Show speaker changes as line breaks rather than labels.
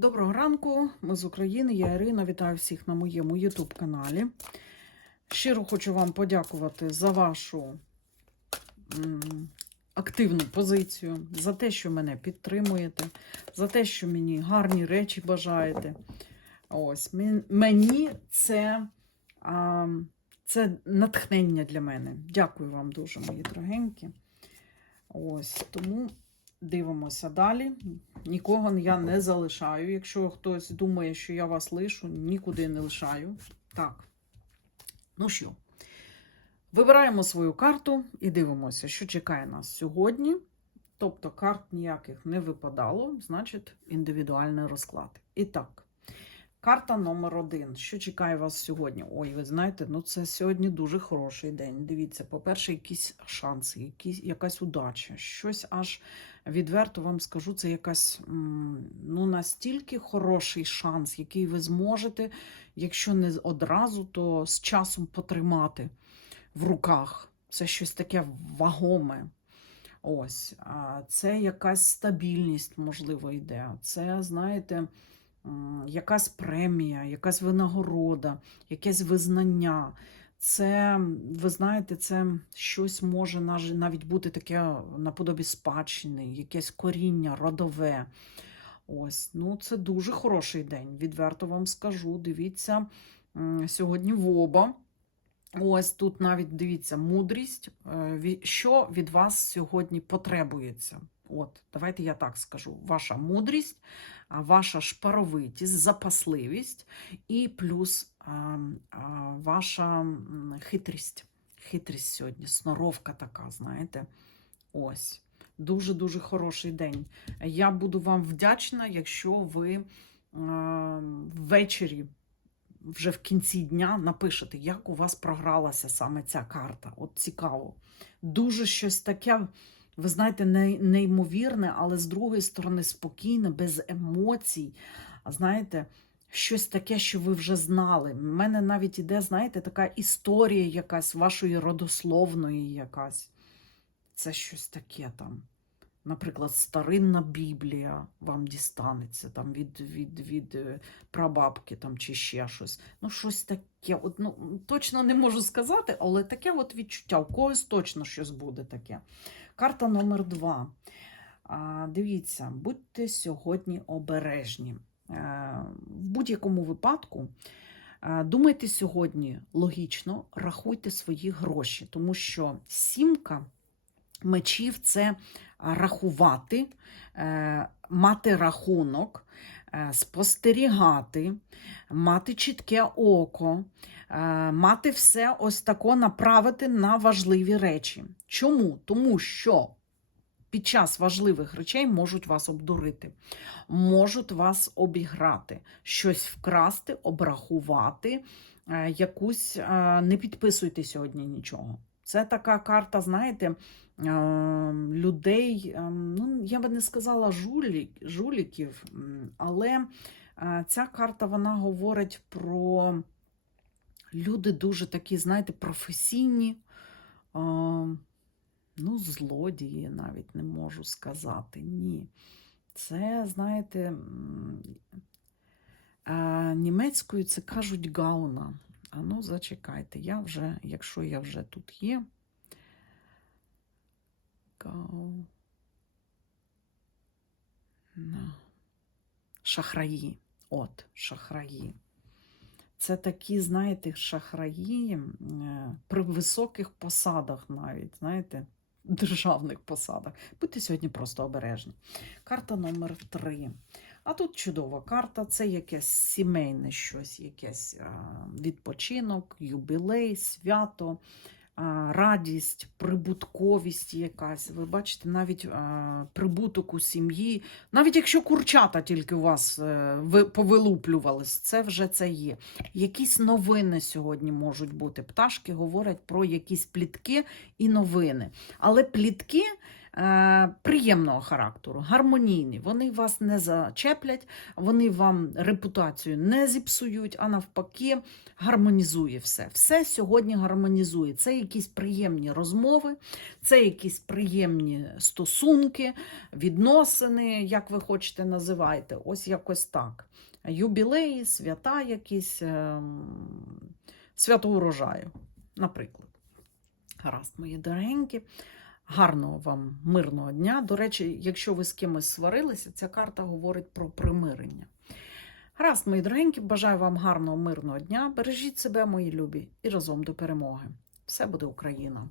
Доброго ранку, ми з України. Я Ірина. Вітаю всіх на моєму YouTube каналі. Щиро хочу вам подякувати за вашу активну позицію, за те, що мене підтримуєте, за те, що мені гарні речі бажаєте. Ось мені це, а, це натхнення для мене. Дякую вам дуже, мої дорогенькі. Ось тому дивимося далі. Нікого я не залишаю. Якщо хтось думає, що я вас лишу, нікуди не лишаю. Так. Ну що, вибираємо свою карту і дивимося, що чекає нас сьогодні. Тобто карт ніяких не випадало, значить, індивідуальний розклад. І так, карта номер один. Що чекає вас сьогодні? Ой, ви знаєте, ну це сьогодні дуже хороший день. Дивіться, по-перше, якісь шанси, якісь, якась удача, щось аж відверто вам скажу, це якась ну, настільки хороший шанс, який ви зможете, якщо не одразу, то з часом потримати в руках. Це щось таке вагоме. Ось, це якась стабільність, можливо, йде. Це, знаєте, якась премія, якась винагорода, якесь визнання. Це, ви знаєте, це щось може навіть бути таке наподобі спадщини, якесь коріння родове. Ось, ну це дуже хороший день. Відверто вам скажу. Дивіться, сьогодні воба. Ось тут навіть дивіться мудрість, е, що від вас сьогодні потребується. От, давайте я так скажу: ваша мудрість, ваша шпаровитість, запасливість і плюс а, а, ваша хитрість. Хитрість сьогодні, сноровка така, знаєте. Ось. Дуже-дуже хороший день. Я буду вам вдячна, якщо ви е, ввечері вже в кінці дня напишете, як у вас програлася саме ця карта. От цікаво. Дуже щось таке, ви знаєте, неймовірне, але з другої сторони спокійне, без емоцій. А Знаєте, щось таке, що ви вже знали. У мене навіть іде, знаєте, така історія якась вашої родословної якась. Це щось таке там. Наприклад, старинна Біблія вам дістанеться там від, від, від е, прабабки там, чи ще щось. Ну, щось таке. От, ну, точно не можу сказати, але таке от відчуття. У когось точно щось буде таке. Карта номер два. Дивіться, будьте сьогодні обережні. В будь-якому випадку. Думайте сьогодні логічно, рахуйте свої гроші, тому що сімка мечів це рахувати, е, мати рахунок, е, спостерігати, мати чітке око, е, мати все ось тако направити на важливі речі. Чому? Тому що під час важливих речей можуть вас обдурити, можуть вас обіграти, щось вкрасти, обрахувати, якусь не підписуйте сьогодні нічого. Це така карта, знаєте, е, людей, е, ну, я би не сказала жулі, жуліків, але е, ця карта вона говорить про люди дуже такі, знаєте, професійні, е, ну, злодії навіть не можу сказати. Ні. Це, знаєте, е, німецькою це кажуть гауна. А ну, зачекайте, я вже, якщо я вже тут є. Гау. На. Шахраї. От, шахраї. Це такі, знаєте, шахраї е, при високих посадах навіть, знаєте, державних посадах. Будьте сьогодні просто обережні. Карта номер три. А тут чудова карта, це якесь сімейне щось, якесь відпочинок, юбілей, свято, радість, прибутковість якась. Ви бачите, навіть прибуток у сім'ї, навіть якщо курчата тільки у вас е, повилуплювались, це вже це є. Якісь новини сьогодні можуть бути. Пташки говорять про якісь плітки і новини. Але плітки приємного характеру, гармонійні. Вони вас не зачеплять, вони вам репутацію не зіпсують, а навпаки, гармонізує все. Все сьогодні гармонізує. Це якісь приємні розмови, це якісь приємні стосунки, відносини, як ви хочете називайте. Ось якось так. Юбілеї, свята якісь, ем, свято урожаю, наприклад. Гаразд, мої дорогенькі. Гарного вам мирного дня. До речі, якщо ви з кимось сварилися, ця карта говорить про примирення. Гаразд, мої дорогенькі, бажаю вам гарного мирного дня. Бережіть себе, мої любі, і разом до перемоги. Все буде Україна!